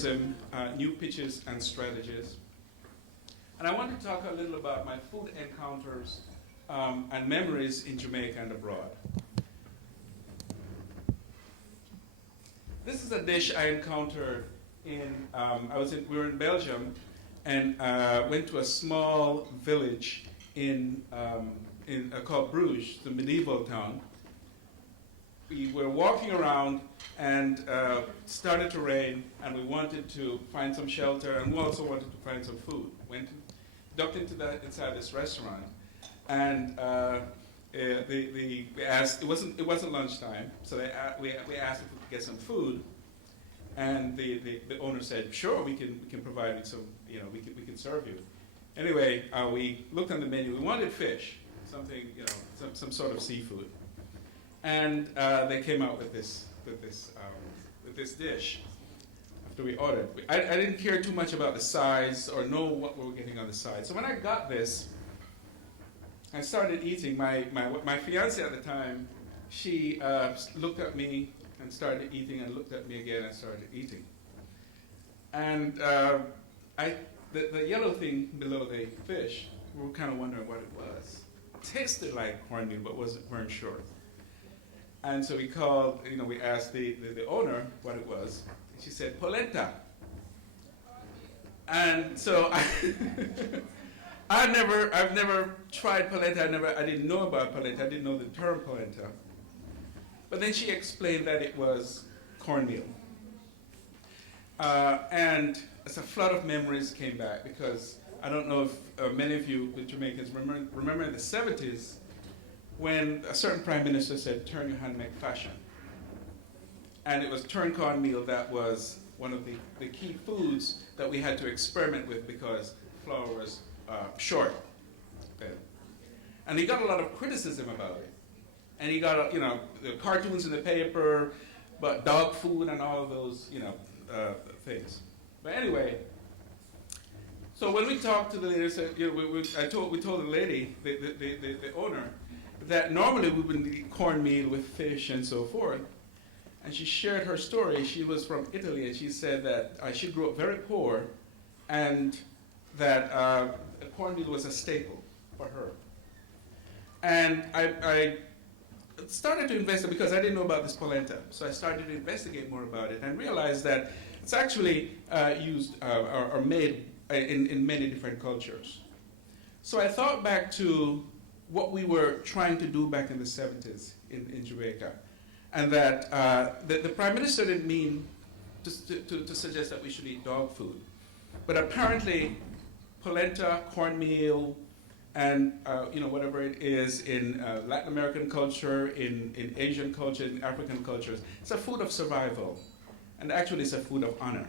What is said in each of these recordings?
tourism, new pitches and strategies. And I want to talk a little about my food encounters and memories in Jamaica and abroad. This is a dish I encountered in, we were in Belgium and went to a small village called Bruges, the medieval town. We were walking around and started to rain, and we wanted to find some shelter, and we also wanted to find some food. Ducked inside this restaurant, and we asked. It wasn't lunchtime, so we asked if we could get some food, and the owner said, "Sure, we can provide you some. We can serve you." Anyway, we looked on the menu. We wanted fish, something, some sort of seafood, and they came out with this dish. After we ordered, I didn't care too much about the size or know what we were getting on the side. So when I got this, I started eating. My fiance at the time, she looked at me and started eating, and looked at me again and started eating. And the yellow thing below the fish, we were kind of wondering what it was. It tasted like cornmeal, but weren't sure. And so we called, we asked the owner what it was. She said, polenta. And so I've never tried polenta. I didn't know about polenta. I didn't know the term polenta. But then she explained that it was cornmeal. And as a flood of memories came back, because I don't know if many of you Jamaicans remember in the 70s when a certain prime minister said, turn your hand, make fashion. And it was turned cornmeal that was one of the key foods that we had to experiment with because flour was short then. And he got a lot of criticism about it. And he got, the cartoons in the paper, but dog food and all of those, things. But anyway, so when we talked to the lady, we told the lady, the owner, that normally we would eat cornmeal with fish and so forth. And she shared her story. She was from Italy, and she said that she grew up very poor, and that cornmeal was a staple for her. And I started to investigate, because I didn't know about this polenta. So I started to investigate more about it and realized that it's actually used or made in many different cultures. So I thought back to what we were trying to do back in the 70s in Jamaica. And that the Prime Minister didn't mean to suggest that we should eat dog food. But apparently, polenta, cornmeal, and whatever it is in Latin American culture, in Asian culture, in African cultures, it's a food of survival. And actually, it's a food of honor.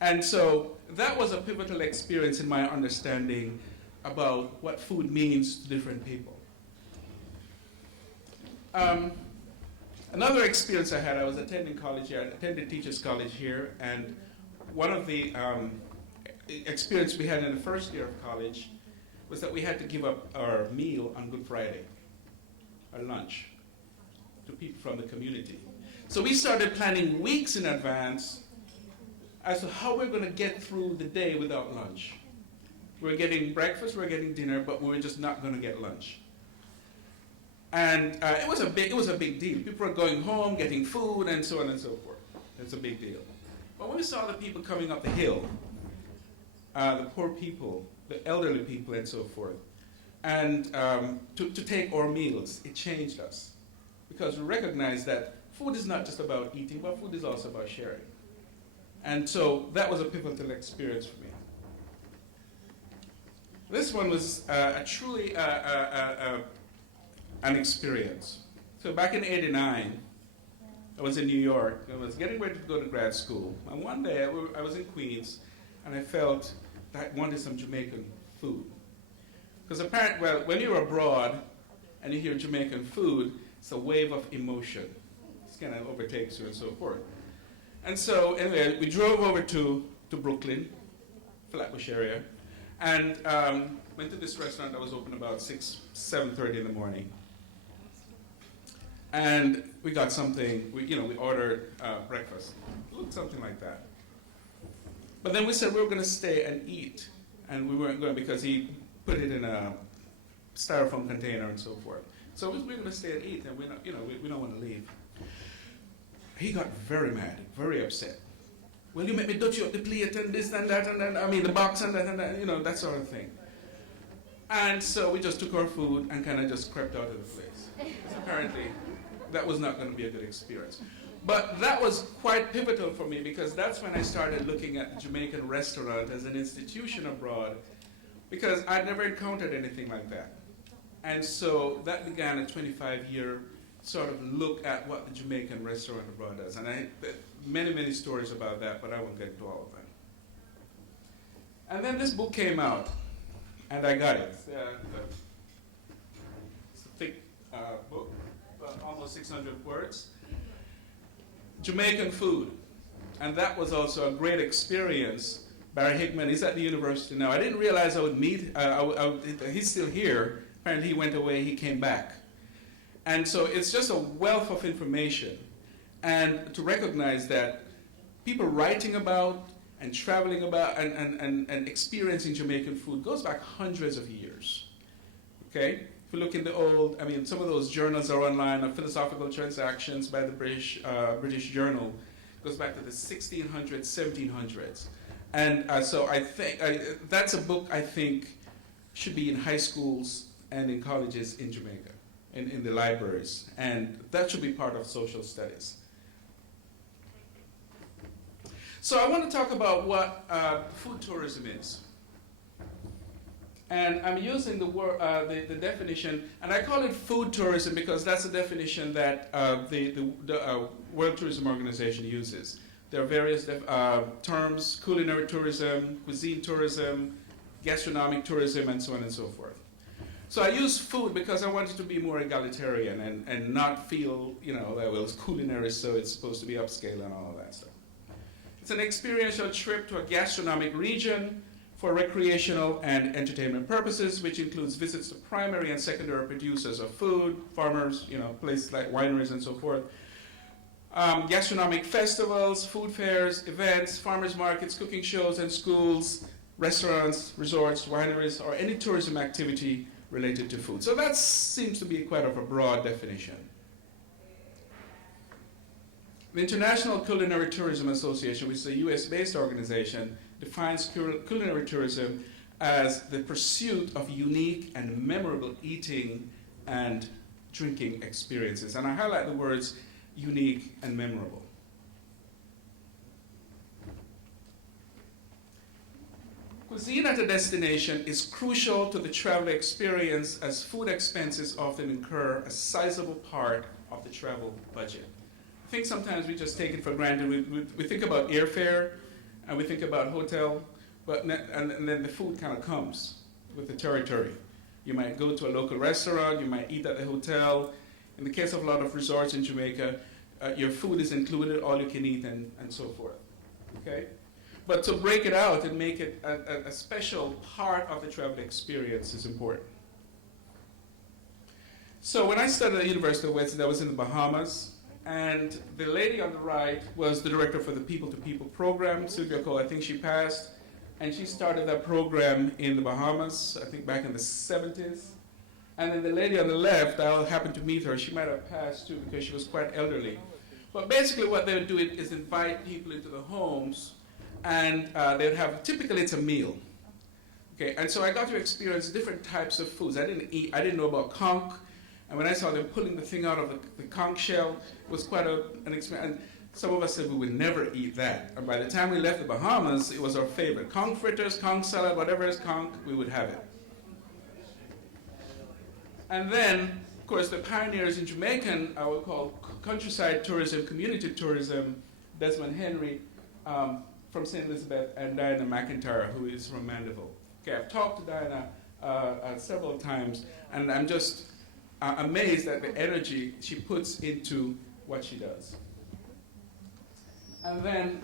And so that was a pivotal experience in my understanding about what food means to different people. Another experience I had, I was attending college here, I attended Teachers College here, and one of the experience we had in the first year of college was that we had to give up our meal on Good Friday, our lunch, to people from the community. So we started planning weeks in advance as to how we're going to get through the day without lunch. We're getting breakfast, we're getting dinner, but we're just not going to get lunch. And it was a big deal. People were going home, getting food, and so on and so forth. It's a big deal. But when we saw the people coming up the hill, the poor people, the elderly people, and so forth, and to take our meals, it changed us. Because we recognized that food is not just about eating, but food is also about sharing. And so that was a pivotal experience for me. This one was truly an experience. So back in '89, I was in New York. I was getting ready to go to grad school. And one day I was in Queens, and I felt that I wanted some Jamaican food. Because apparently, well, when you're abroad and you hear Jamaican food, it's a wave of emotion. It kind of overtakes you and so forth. And so anyway, we drove over to Brooklyn, Flatbush area, and went to this restaurant that was open about 7:30 in the morning. And we got something, we ordered breakfast. It looked something like that. But then we said we were going to stay and eat, and we weren't going because he put it in a styrofoam container and so forth. So we were going to stay and eat, and we don't want to leave. He got very mad, very upset. Well, you make me dutch up the plate and this and that and then, I mean the box and that, that sort of thing. And so we just took our food and kind of just crept out of the place. Because apparently that was not going to be a good experience. But that was quite pivotal for me because that's when I started looking at the Jamaican restaurant as an institution abroad because I'd never encountered anything like that. And so that began a 25-year sort of look at what the Jamaican restaurant abroad does. And I many, many stories about that, but I won't get into all of them. And then this book came out, and I got it. It's a thick book, almost 600 words. Jamaican food. And that was also a great experience. Barry Hickman is at the university now. I didn't realize I would meet, he's still here. Apparently he went away, he came back. And so it's just a wealth of information. And to recognize that people writing about and traveling about and experiencing Jamaican food goes back hundreds of years. Okay? If you look in the old, some of those journals are online, Philosophical Transactions by the British Journal, goes back to the 1600s, 1700s. And so I think, that's a book I think should be in high schools and in colleges in Jamaica, in the libraries. And that should be part of social studies. So I want to talk about what food tourism is. And I'm using the word, the definition, and I call it food tourism because that's the definition that the World Tourism Organization uses. There are various terms: culinary tourism, cuisine tourism, gastronomic tourism, and so on and so forth. So I use food because I wanted to be more egalitarian and not feel, that well, it's culinary, so it's supposed to be upscale and all of that stuff. It's an experiential trip to a gastronomic region for recreational and entertainment purposes, which includes visits to primary and secondary producers of food, farmers, places like wineries and so forth. Gastronomic festivals, food fairs, events, farmers markets, cooking shows and schools, restaurants, resorts, wineries, or any tourism activity related to food. So that seems to be quite of a broad definition. The International Culinary Tourism Association, which is a US-based organization, defines culinary tourism as the pursuit of unique and memorable eating and drinking experiences. And I highlight the words unique and memorable. Cuisine at a destination is crucial to the traveler experience as food expenses often incur a sizable part of the travel budget. I think sometimes we just take it for granted. We think about airfare and we think about hotel, and then the food kind of comes with the territory. You might go to a local restaurant, you might eat at the hotel. In the case of a lot of resorts in Jamaica, your food is included, all you can eat, and so forth. Okay? But to break it out and make it a special part of the travel experience is important. So when I studied at the University of West, I was in the Bahamas, and the lady on the right was the director for the People to People program, Sylvia Cole. I think she passed, and she started that program in the Bahamas, I think back in the 70s. And then the lady on the left, I happened to meet her. She might have passed too because she was quite elderly. But basically what they would do is invite people into the homes, and they'd have, typically it's a meal. Okay, and so I got to experience different types of foods. I didn't know about conch, and when I saw them pulling the thing out of the conch shell, it was quite an experience. And some of us said we would never eat that. And by the time we left the Bahamas, it was our favorite. Conch fritters, conch salad, whatever is conch, we would have it. And then, of course, the pioneers in Jamaican, I would call countryside tourism, community tourism, Desmond Henry, from St. Elizabeth, and Diana McIntyre, who is from Mandeville. Okay, I've talked to Diana several times, and I'm just amazed at the energy she puts into what she does. And then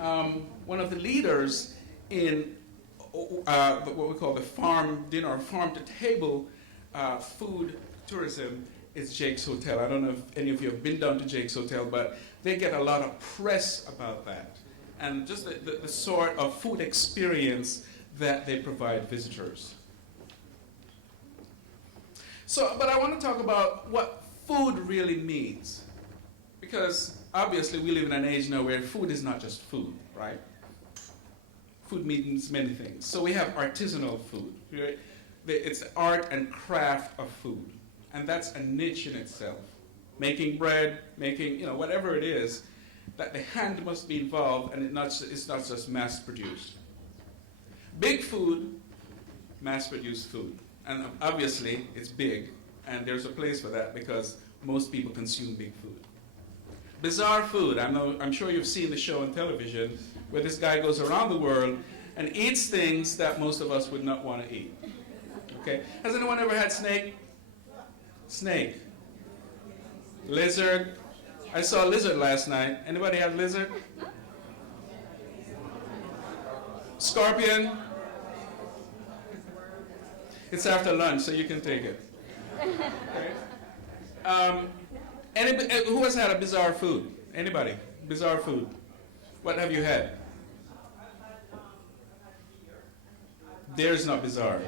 one of the leaders in what we call the farm dinner, or farm to table food tourism is Jake's Hotel. I don't know if any of you have been down to Jake's Hotel, but they get a lot of press about that. and just the sort of food experience that they provide visitors. So, but I want to talk about what food really means. Because obviously we live in an age now where food is not just food, right? Food means many things. So we have artisanal food. Right? It's the art and craft of food. And that's a niche in itself. Making bread, making, whatever it is, that the hand must be involved, and it's not just mass-produced. Big food, mass-produced food. And obviously, it's big, and there's a place for that because most people consume big food. Bizarre food. I'm sure you've seen the show on television where this guy goes around the world and eats things that most of us would not want to eat. Okay? Has anyone ever had snake? Snake. Lizard. I saw a lizard last night. Anybody have lizard? Scorpion. It's after lunch, so you can take it. Okay? Who has had a bizarre food? Anybody? Bizarre food. What have you had? Deer's not bizarre.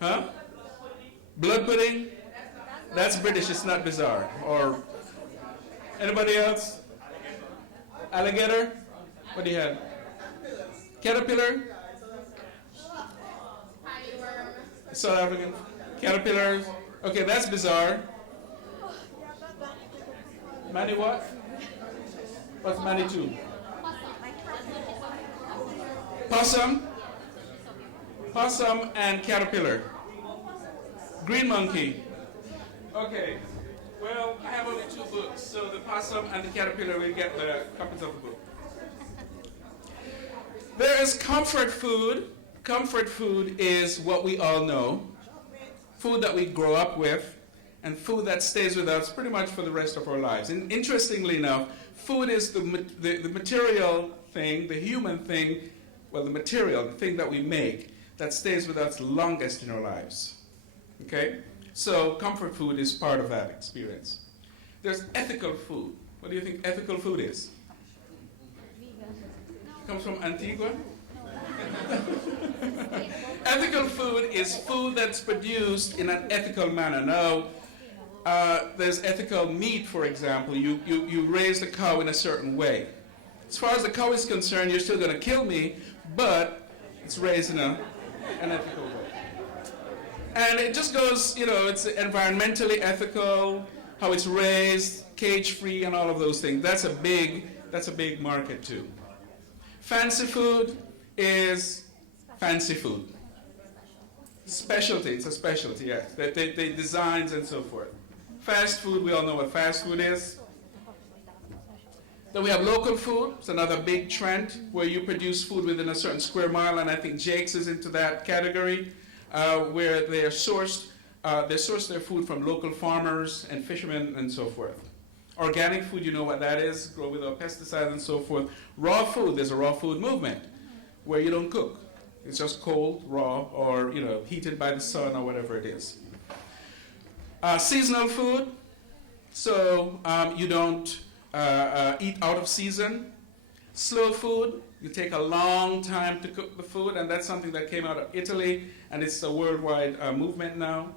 Huh? Blood pudding? That's British, it's not bizarre. Or anybody else? Alligator? What do you have? Caterpillar? South African? Caterpillar? Okay, that's bizarre. Mani what? What's Manitou? Possum? Possum and caterpillar. Green monkey. Okay. Well, I have only 2 books, so the possum and the caterpillar will get the copies of the book. There is comfort food. Comfort food is what we all know. Food that we grow up with, and food that stays with us pretty much for the rest of our lives. And interestingly enough, food is the material thing, the human thing, well, the material, the thing that we make, that stays with us longest in our lives. Okay? So comfort food is part of that experience. There's ethical food. What do you think ethical food is? It comes from Antigua? Ethical food is food that's produced in an ethical manner. Now, there's ethical meat, for example. You raise the cow in a certain way. As far as the cow is concerned, you're still going to kill me, but it's raised in an ethical way. And it just goes, it's environmentally ethical, how it's raised, cage-free, and all of those things. That's a big market too. Fancy food is fancy food. Specialty, it's a specialty, yes. They designs and so forth. Fast food, we all know what fast food is. Then we have local food. It's another big trend where you produce food within a certain square mile, and I think Jake's is into that category, where they source their food from local farmers and fishermen and so forth. Organic food, you know what that is, grow without pesticides and so forth. Raw food, there's a raw food movement where you don't cook. It's just cold, raw, or heated by the sun or whatever it is. Seasonal food, so you don't eat out of season. Slow food, you take a long time to cook the food, and that's something that came out of Italy, and it's a worldwide movement now.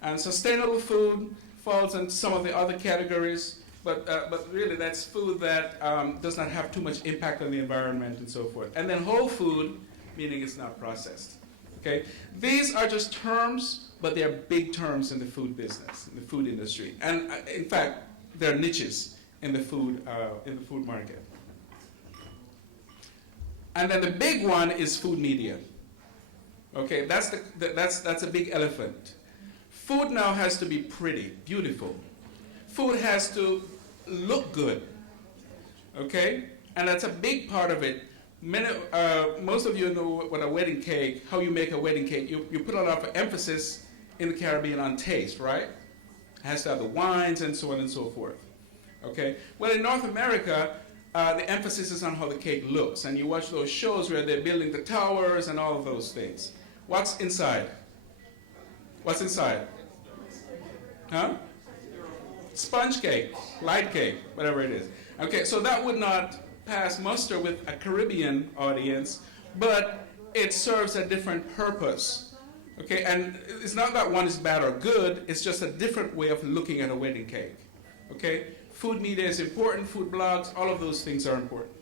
And sustainable food falls in some of the other categories, but really that's food that does not have too much impact on the environment and so forth. And then whole food, meaning it's not processed. Okay, these are just terms, but they are big terms in the food business, in the food industry, and in fact, they're niches in the food market. And then the big one is food media. Okay, that's a big elephant. Food now has to be pretty, beautiful. Food has to look good. Okay, and that's a big part of it. Most of you know what a wedding cake, how you make a wedding cake. You put a lot of emphasis in the Caribbean on taste, right? It has to have the wines and so on and so forth. Okay. Well, in North America, the emphasis is on how the cake looks, and you watch those shows where they're building the towers and all of those things. What's inside? What's inside? Huh? Sponge cake, light cake, whatever it is. Okay, so that would not pass muster with a Caribbean audience, but it serves a different purpose. Okay, and it's not that one is bad or good, it's just a different way of looking at a wedding cake. Okay, food media is important, food blogs, all of those things are important.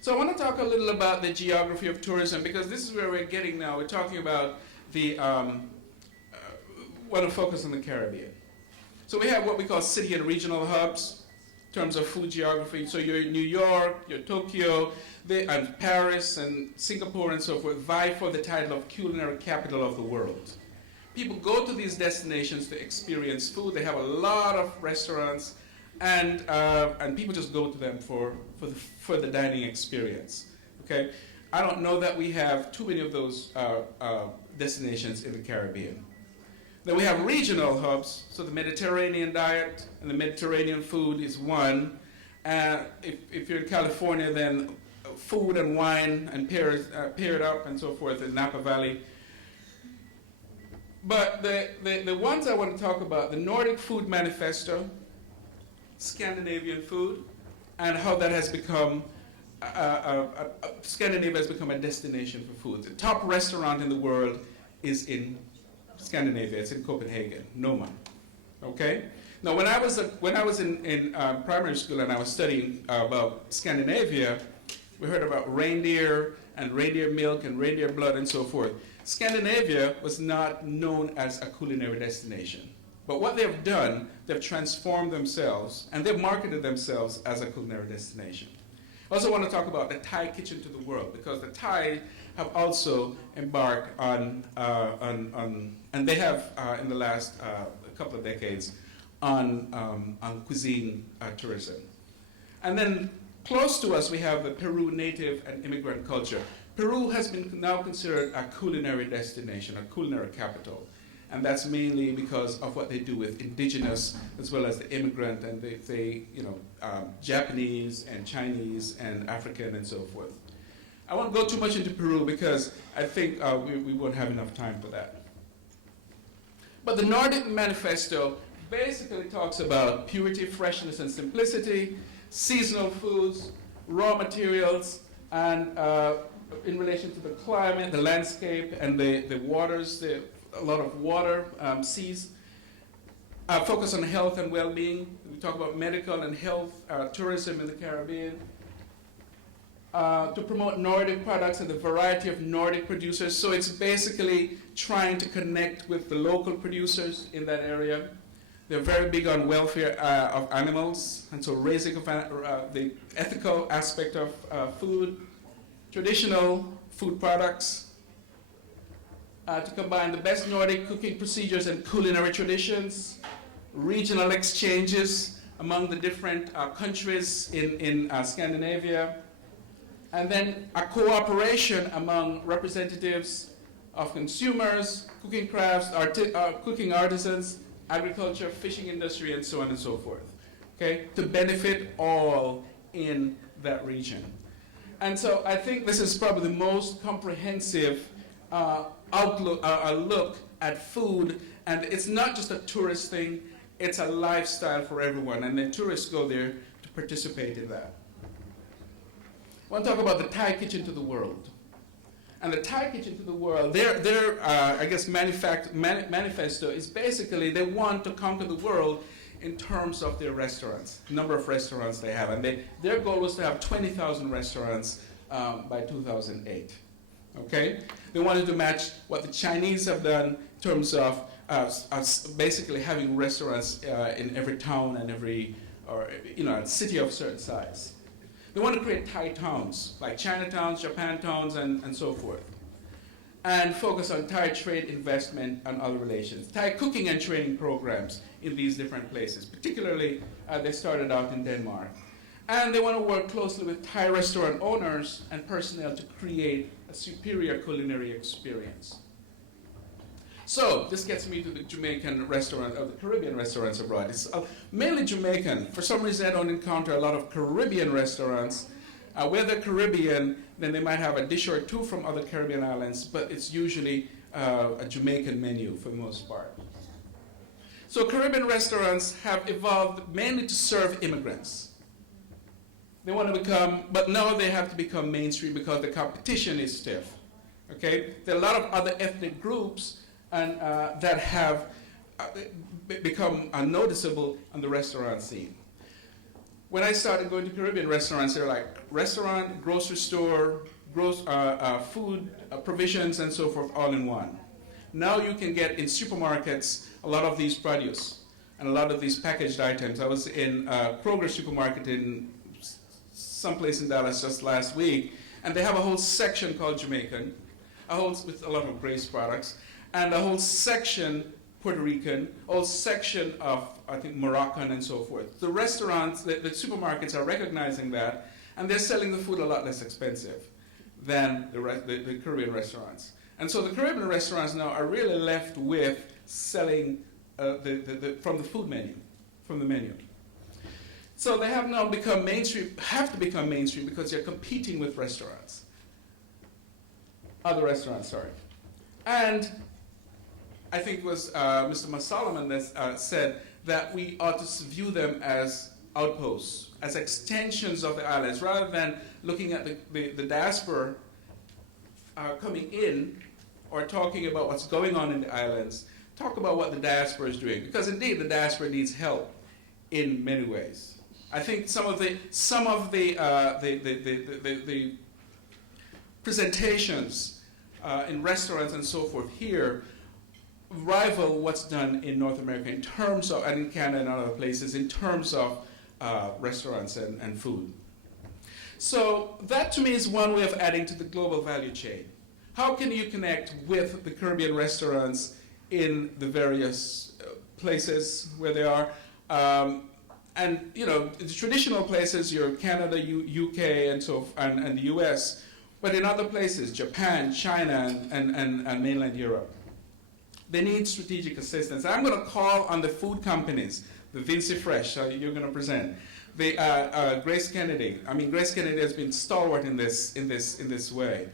So I want to talk a little about the geography of tourism, because this is where we're getting now. We're talking about the, want to focus on the Caribbean. So we have what we call city and regional hubs in terms of food geography. So you're in New York, you're Tokyo, and Paris and Singapore and so forth vie for the title of culinary capital of the world. People go to these destinations to experience food. They have a lot of restaurants, and people just go to them for the dining experience. Okay, I don't know that we have too many of those destinations in the Caribbean. Then we have regional hubs. So the Mediterranean diet and the Mediterranean food is one. If you're in California, then food and wine and paired up and so forth in Napa Valley. But the ones I want to talk about, the Nordic Food Manifesto, Scandinavian food, and how that has become, Scandinavia has become a destination for food. The top restaurant in the world is in Scandinavia. It's in Copenhagen, Noma. Okay? Now, when I was in primary school and I was studying about Scandinavia, we heard about reindeer and reindeer milk and reindeer blood and so forth. Scandinavia was not known as a culinary destination. But what they've done, they've transformed themselves, and they've marketed themselves as a culinary destination. I also want to talk about the Thai kitchen to the world, because the Thai have also embarked on and they have in the last couple of decades, on cuisine tourism. And then close to us, we have the Peru native and immigrant culture. Peru has been now considered a culinary destination, a culinary capital. And that's mainly because of what they do with indigenous as well as the immigrant and Japanese and Chinese and African and so forth. I won't go too much into Peru because I think we won't have enough time for that. But the Nordic Manifesto basically talks about purity, freshness, and simplicity, seasonal foods, raw materials, and in relation to the climate, the landscape, and the waters, a lot of water, seas. Focus on health and well-being. We talk about medical and health tourism in the Caribbean. To promote Nordic products and the variety of Nordic producers. So it's basically trying to connect with the local producers in that area. They're very big on welfare of animals, and so raising of the ethical aspect of food, traditional food products, to combine the best Nordic cooking procedures and culinary traditions, regional exchanges among the different countries in Scandinavia, and then a cooperation among representatives of consumers, cooking crafts, cooking artisans, agriculture, fishing industry, and so on and so forth, okay, to benefit all in that region. And so I think this is probably the most comprehensive look at food, and it's not just a tourist thing, it's a lifestyle for everyone, and the tourists go there to participate in that. I want to talk about the Thai kitchen to the world. And the Thai kitchen to the world, their I guess, manifesto is basically they want to conquer the world in terms of their restaurants, number of restaurants they have. And their goal was to have 20,000 restaurants by 2008. Okay? They wanted to match what the Chinese have done in terms of basically having restaurants in every town and every, a city of certain size. They want to create Thai towns, like Chinatowns, Japantowns, and so forth. And focus on Thai trade, investment, and other relations. Thai cooking and training programs in these different places. Particularly, they started out in Denmark. And they want to work closely with Thai restaurant owners and personnel to create a superior culinary experience. So this gets me to the Jamaican restaurant, or the Caribbean restaurants abroad. It's mainly Jamaican. For some reason, I don't encounter a lot of Caribbean restaurants. Where they're Caribbean, then they might have a dish or two from other Caribbean islands, but it's usually a Jamaican menu for the most part. So Caribbean restaurants have evolved mainly to serve immigrants. They want to become, but now they have to become mainstream because the competition is stiff. Okay? There are a lot of other ethnic groups and, that have become noticeable on the restaurant scene. When I started going to Caribbean restaurants, they're like restaurant, grocery store, food, provisions, and so forth, all in one. Now you can get in supermarkets a lot of these produce and a lot of these packaged items. I was in Kroger supermarket in someplace in Dallas just last week, and they have a whole section called Jamaican, with a lot of Grace products, and a whole section Puerto Rican, a whole section of, I think, Moroccan and so forth. The restaurants, the supermarkets are recognizing that, and they're selling the food a lot less expensive than the Caribbean restaurants. And so the Caribbean restaurants now are really left with selling from the food menu, from the menu. So they have now become mainstream, have to become mainstream because they're competing with restaurants. Other restaurants, sorry. And I think it was Mr. Solomon that said that we ought to view them as outposts, as extensions of the islands, rather than looking at the diaspora coming in or talking about what's going on in the islands. Talk about what the diaspora is doing, because indeed the diaspora needs help in many ways. I think some of the presentations in restaurants and so forth here rival what's done in North America in terms of, and in Canada and other places, in terms of restaurants and food. So that to me is one way of adding to the global value chain. How can you connect with the Caribbean restaurants in the various places where they are? And you know, the traditional places, you're Canada, UK, and and the US, but in other places, Japan, China, and mainland Europe, they need strategic assistance. I'm going to call on the food companies, the Vinci Fresh, you're going to present, the Grace Kennedy. I mean, Grace Kennedy has been stalwart in this way,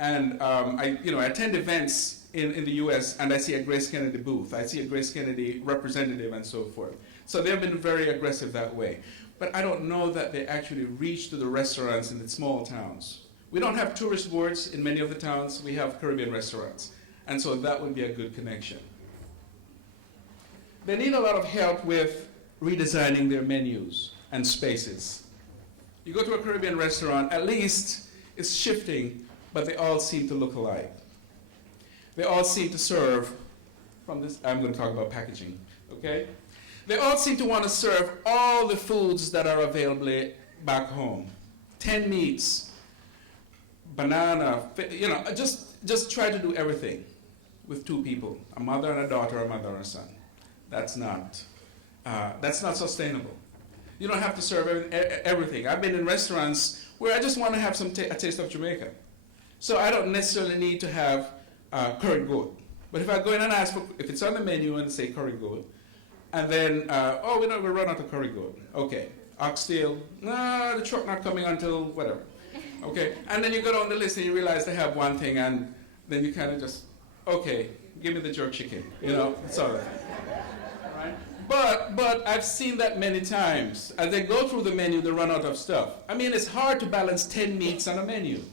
and I attend events in the US, and I see a Grace Kennedy booth. I see a Grace Kennedy representative, and so forth. So they've been very aggressive that way. But I don't know that they actually reach to the restaurants in the small towns. We don't have tourist boards in many of the towns. We have Caribbean restaurants. And so that would be a good connection. They need a lot of help with redesigning their menus and spaces. You go to a Caribbean restaurant, at least it's shifting, but they all seem to look alike. They all seem to serve from this, I'm going to talk about packaging, okay? They all seem to want to serve all the foods that are available back home. 10 meats, banana, just try to do everything with 2 people, a mother and a daughter, a mother and a son. That's not sustainable. You don't have to serve everything. I've been in restaurants where I just want to have a taste of Jamaica. So I don't necessarily need to have curry goat. But if I go in and ask for, if it's on the menu and say curry goat, and then, we're not going to run out of curry goat. Okay. Oxtail, the truck not coming until whatever. Okay. And then you go down the list and you realize they have one thing, and then you kind of just, okay, give me the jerk chicken. You know, it's all right. Right? But I've seen that many times. As they go through the menu, they run out of stuff. I mean, it's hard to balance 10 meats on a menu.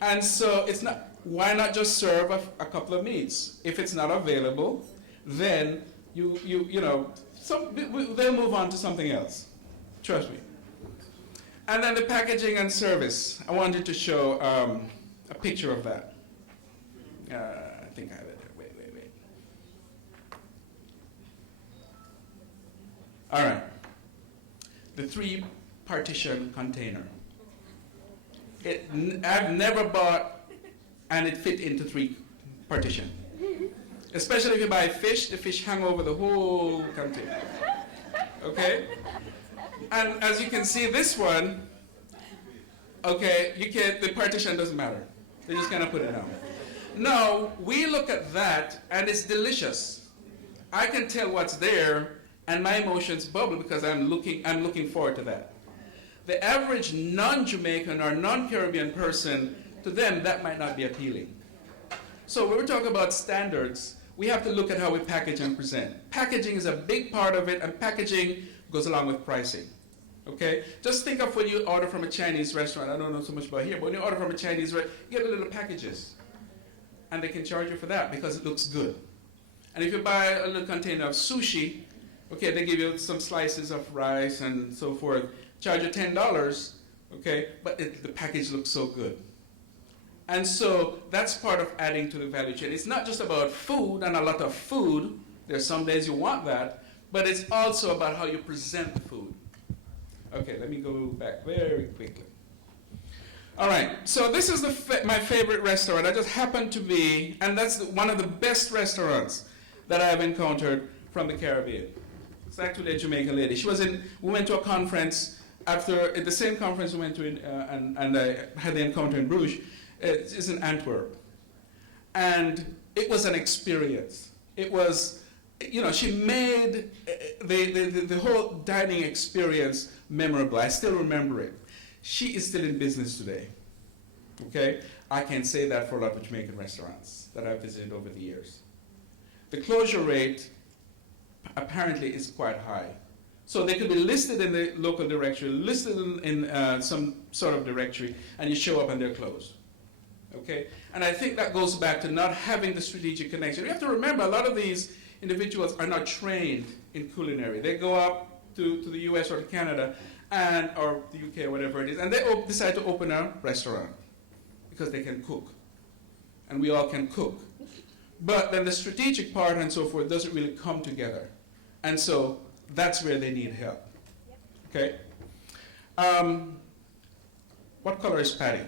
And so it's not, why not just serve a couple of meats? If it's not available, then they'll move on to something else. Trust me. And then the packaging and service. I wanted to show a picture of that. I think I have it there. Wait. All right. The 3-partition container. I've never bought, and it fit into 3 partition. Especially if you buy fish, the fish hang over the whole container. Okay? And as you can see, this one, okay, the partition doesn't matter. They just kind of put it down. Now, we look at that, and it's delicious. I can tell what's there, and my emotions bubble because I'm looking forward to that. The average non-Jamaican or non-Caribbean person, to them, that might not be appealing. So when we're talking about standards, we have to look at how we package and present. Packaging is a big part of it, and packaging goes along with pricing. Okay? Just think of when you order from a Chinese restaurant. I don't know so much about here, but when you order from a Chinese restaurant, you get little packages. And they can charge you for that because it looks good. And if you buy a little container of sushi, okay, they give you some slices of rice and so forth, charge you $10, okay, but the package looks so good. And so that's part of adding to the value chain. It's not just about food and a lot of food. There's some days you want that, but it's also about how you present the food. Okay, let me go back very quickly. All right, so this is my favorite restaurant. I just happened to be, and that's one of the best restaurants that I have encountered from the Caribbean. It's actually a Jamaican lady. We went to a conference at the same conference we went to and I had the encounter in Bruges. It's in Antwerp. And it was an experience. It was, she made the whole dining experience memorable. I still remember it. She is still in business today, okay? I can say that for a lot of Jamaican restaurants that I've visited over the years. The closure rate apparently is quite high. So they could be listed in the local directory, listed in some sort of directory, and you show up and they're closed, okay? And I think that goes back to not having the strategic connection. You have to remember, a lot of these individuals are not trained in culinary. They go up to the US or to Canada, or the UK or whatever it is, and they decide to open a restaurant because they can cook. And we all can cook. But then the strategic part and so forth doesn't really come together. And so that's where they need help. Okay? What color is patty?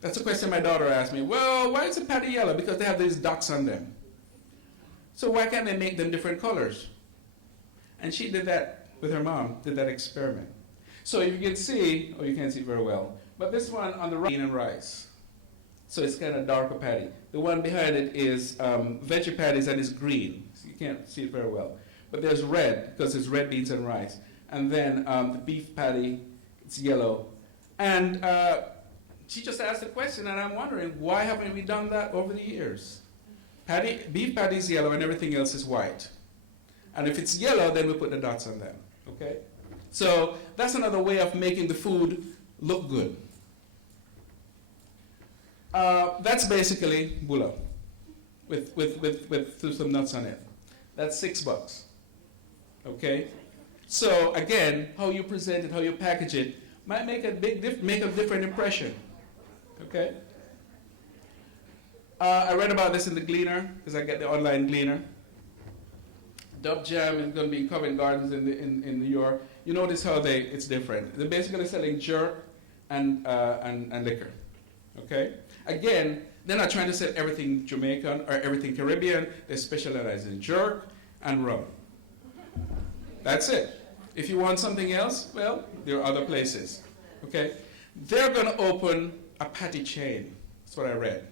That's a question my daughter asked me. Well, why is the patty yellow? Because they have these dots on them. So why can't they make them different colors? And she did that with her mom, did that experiment. So you can see, you can't see very well, but this one on the right, bean and rice. So it's kind of darker patty. The one behind it is veggie patties and it's green. So you can't see it very well. But there's red, because it's red beans and rice. And then the beef patty, it's yellow. And she just asked a question, and I'm wondering, why haven't we done that over the years? Beef patty is yellow and everything else is white. And if it's yellow, then we put the dots on them, okay? So that's another way of making the food look good. That's basically bula with some nuts on it. That's $6, okay? So again, how you present it, how you package it, might make a different impression, okay? I read about this in the Gleaner, because I get the online Gleaner. Dub Jam is going to be in Covent Gardens in New York. You notice how it's different. They're basically selling jerk and liquor, okay? Again, they're not trying to sell everything Jamaican or everything Caribbean. They specialize in jerk and rum. That's it. If you want something else, well, there are other places, okay? They're going to open a patty chain. That's what I read.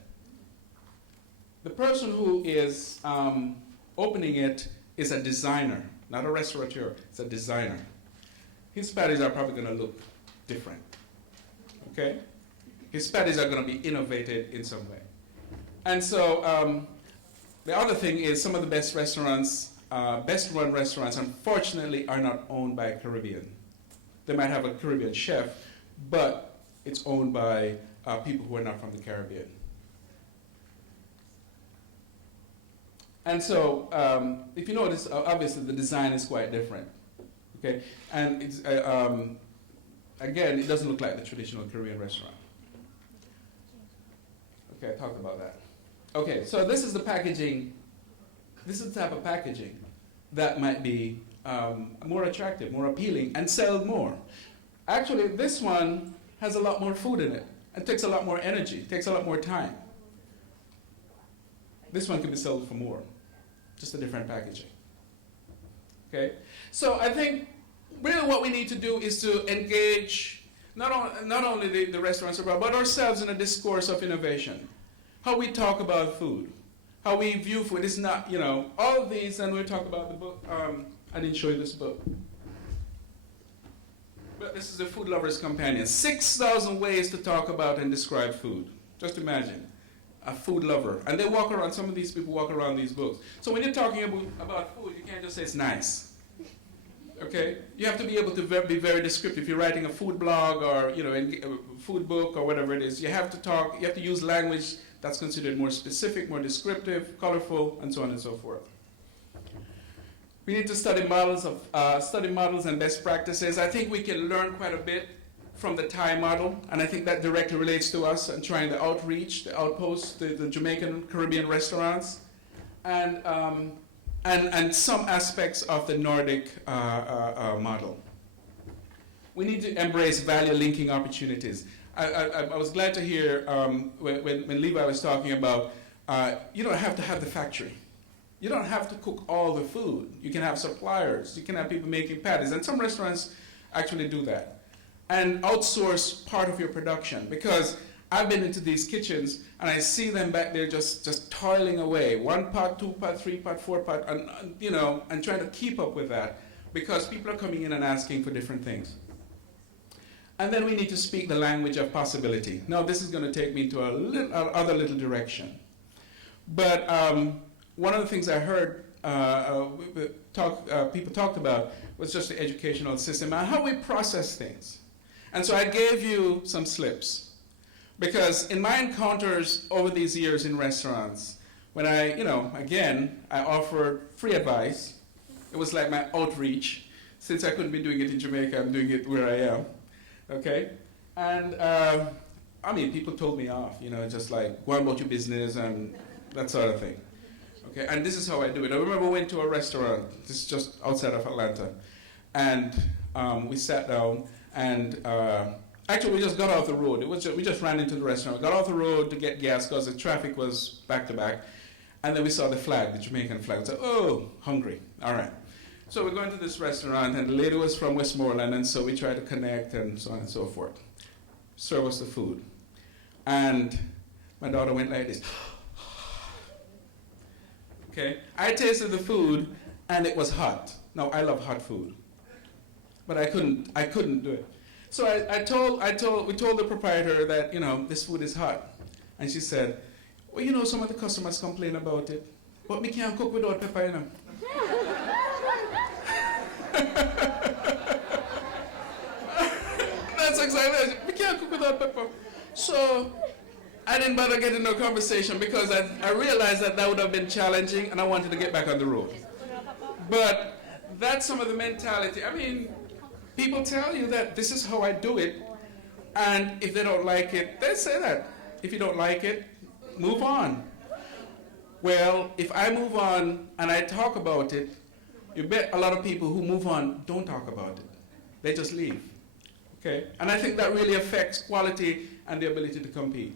The person who is opening it is a designer, not a restaurateur. It's a designer. His patties are probably going to look different, okay? His patties are going to be innovated in some way. And so the other thing is some of the best restaurants, best-run restaurants, unfortunately, are not owned by a Caribbean. They might have a Caribbean chef, but it's owned by people who are not from the Caribbean. And so, if you notice, obviously the design is quite different, okay? And it's, again, it doesn't look like the traditional Korean restaurant. Okay, I talked about that. Okay, so this is the packaging. This is the type of packaging that might be more attractive, more appealing, and sell more. Actually, this one has a lot more food in it. It takes a lot more energy, takes a lot more time. This one can be sold for more, just a different packaging. Okay? So I think really what we need to do is to engage not only the restaurants abroad, but ourselves in a discourse of innovation. How we talk about food, how we view food. It's not, all of these, and we'll talk about the book. I didn't show you this book. But this is the Food Lover's Companion. 6,000 ways to talk about and describe food. Just imagine. a food lover. And they walk around, some of these people walk around these books. So when you're talking about food, you can't just say it's nice. Okay? You have to be able to be very descriptive. If you're writing a food blog or a food book or whatever it is, you have to use language that's considered more specific, more descriptive, colorful, and so on and so forth. We need to study models and best practices. I think we can learn quite a bit from the Thai model, and I think that directly relates to us and trying the outreach, the outposts, the Jamaican Caribbean restaurants, and some aspects of the Nordic model. We need to embrace value linking opportunities. I was glad to hear when Levi was talking about you don't have to have the factory. You don't have to cook all the food. You can have suppliers. You can have people making patties. And some restaurants actually do that. And outsource part of your production. Because I've been into these kitchens and I see them back there just toiling away. 1 pot, 2 pot, 3 pot, 4 pot, and trying to keep up with that. Because people are coming in and asking for different things. And then we need to speak the language of possibility. Now this is going to take me to other little direction. But one of the things I heard people talked about was just the educational system and how we process things. And so I gave you some slips. Because in my encounters over these years in restaurants, when I offered free advice. It was like my outreach. Since I couldn't be doing it in Jamaica, I'm doing it where I am. Okay? And people told me off, just like, go about your business and that sort of thing. Okay, and this is how I do it. I remember we went to a restaurant, this is just outside of Atlanta, and we sat down, and actually we just got off the road. We just ran into the restaurant. We got off the road to get gas because the traffic was back to back, and then we saw the flag, the Jamaican flag. We said, oh, hungry, all right. So we're going to this restaurant, and the lady was from Westmoreland, and so we tried to connect, and so on and so forth. Serve us the food. And my daughter went like this. Okay, I tasted the food, and it was hot. Now I love hot food, but I couldn't do it. So we told the proprietor that this food is hot, and she said, well, some of the customers complain about it, but we can't cook without pepper, That's exactly it. We can't cook without pepper. So I didn't bother getting no conversation because I realized that would have been challenging and I wanted to get back on the road. But that's some of the mentality. People tell you that this is how I do it, and if they don't like it, they say that. If you don't like it, move on. Well, if I move on and I talk about it, you bet a lot of people who move on don't talk about it. They just leave. Okay? And I think that really affects quality and the ability to compete.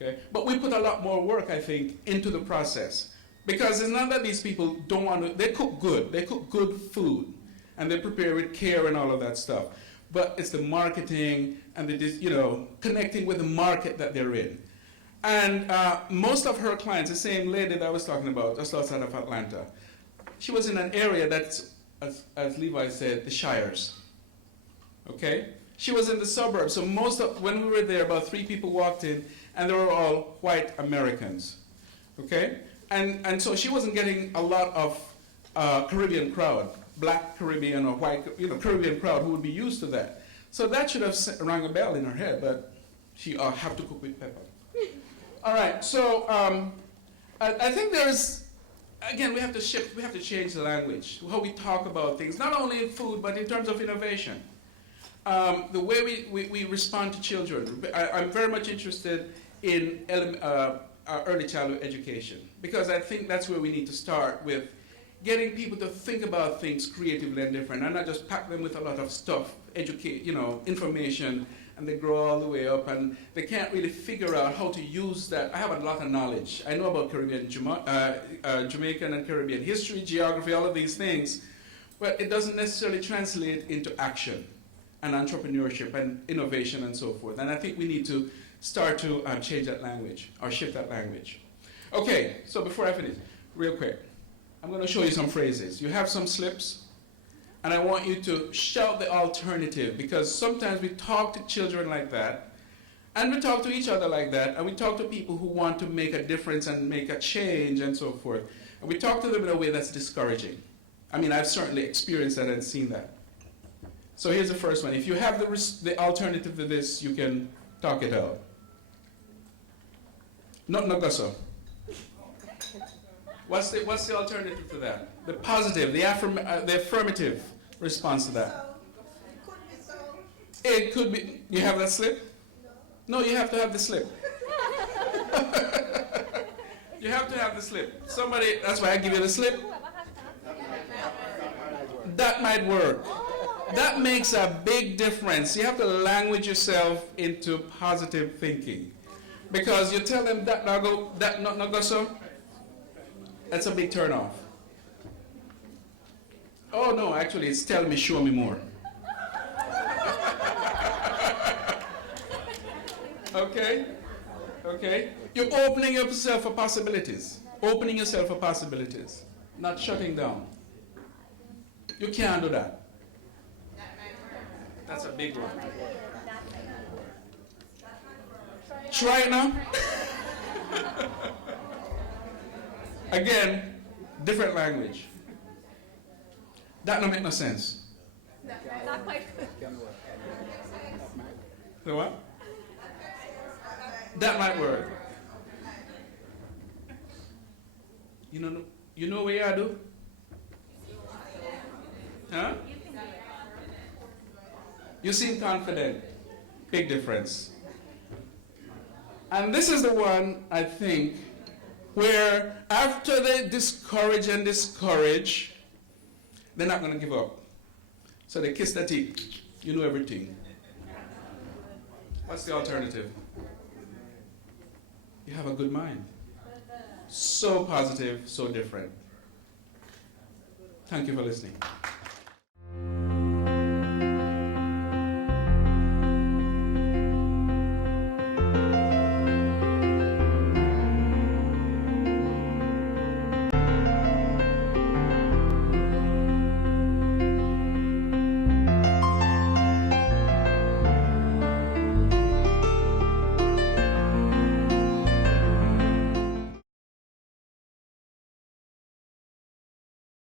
Okay? But we put a lot more work, I think, into the process. Because it's not that these people don't want to, they cook good. They cook good food. And they prepare with care and all of that stuff. But it's the marketing and connecting with the market that they're in. And most of her clients, the same lady that I was talking about, just outside of Atlanta, she was in an area that's, as Levi said, the Shires. Okay? She was in the suburbs. So when we were there, about 3 people walked in, and they were all white Americans. Okay? And so she wasn't getting a lot of Caribbean crowd, black Caribbean or white Caribbean crowd who would be used to that. So that should have rang a bell in her head, but she have to cook with pepper. All right, so I think there's, again, we have to shift, we have to change the language, how we talk about things, not only in food, but in terms of innovation. The way we respond to children. I'm very much interested in early childhood education, because I think that's where we need to start with getting people to think about things creatively and different, and not just pack them with a lot of stuff, information, and they grow all the way up, and they can't really figure out how to use that. I have a lot of knowledge. I know about Jamaican and Caribbean history, geography, all of these things, but it doesn't necessarily translate into action and entrepreneurship and innovation and so forth. And I think we need to start to change that language, or shift that language. Okay, so before I finish, real quick, I'm going to show you some phrases. You have some slips, and I want you to shout the alternative, because sometimes we talk to children like that, And we talk to each other like that, and we talk to people who want to make a difference and make a change and so forth. And we talk to them in a way that's discouraging. I mean, I've certainly experienced that and seen that. So here's the first one. If you have the alternative to this, you can talk it out. Not Nagoso. What's the alternative to that? The positive, the affirmative response to that. It could be. You have that slip? No, you have to have the slip. You have to have the slip. Somebody, that's why I give you the slip. That might work. That makes a big difference. You have to language yourself into positive thinking. Because you tell them that not go so, that's a big turn off. Oh no, actually it's tell me, show me more. Okay? Okay? You're opening yourself for possibilities. Opening yourself for possibilities. Not shutting down. You can't do that. That's a big one. Try it now. Again, different language. That don't make no sense. The what? That might work. You know what I do? Huh? You seem confident. Big difference. And this is the one, I think, where after they discourage, they're not going to give up. So they kiss their teeth. You know everything. What's the alternative? You have a good mind. So positive, so different. Thank you for listening.